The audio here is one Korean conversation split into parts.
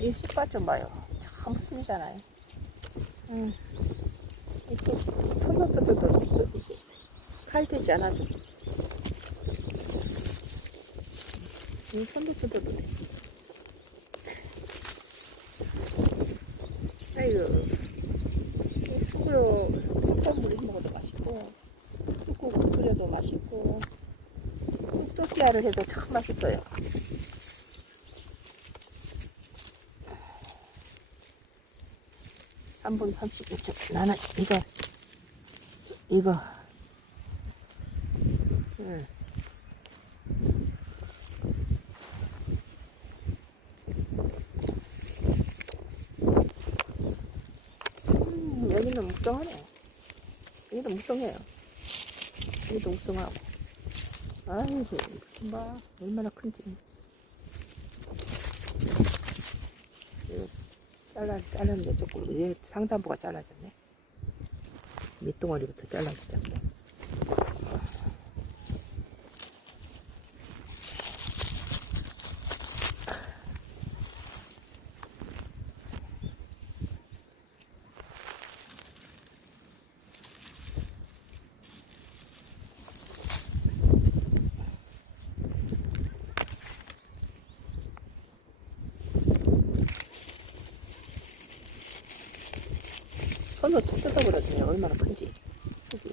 이 쑥밭 좀 봐요. 참 숨잖아요. 음. 이렇게 넣을 수 있어요. 칼 되지 않아도. 이 손도 뜯어도 돼. 아이고. 이 쑥으로 쑥국물 먹어도 맛있고, 쑥국 끓여도 맛있고, 쑥도끼알을 해도 참 맛있어요. 삼분 36초. 나는 이거, 이거, 응. 음, 여기는 묵성하네. 여기도 묵성해요. 여기도 묵성하고. 아이고, 좀 봐. 얼마나 큰지. 이거 잘라, 잘랐는데 조금, 얘 상단부가 잘라졌네. 밑동아리부터 잘라지자고. 손으로 툭 뜯어버렸네. 얼마나 큰지. 속이.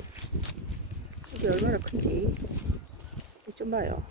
속이 얼마나 큰지. 이좀 봐요.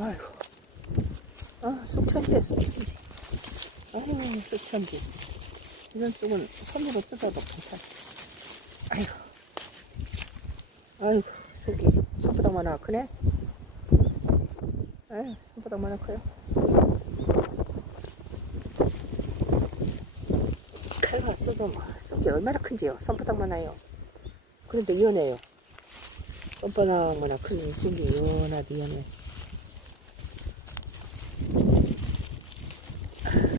아이고. 아, 쑥천지에 쑥천지. 아이고, 쑥천지. 이런 쑥은 손으로 뜯어도 괜찮아. 아이고. 아이고, 쑥이 손바닥만 하나 크네. 아유, 손바닥만 하나 커요. 칼과 뭐, 쑥이 얼마나 큰지요. 손바닥만 해요. 그런데 연해요. 손바닥만 큰 쑥이 연하디 연해.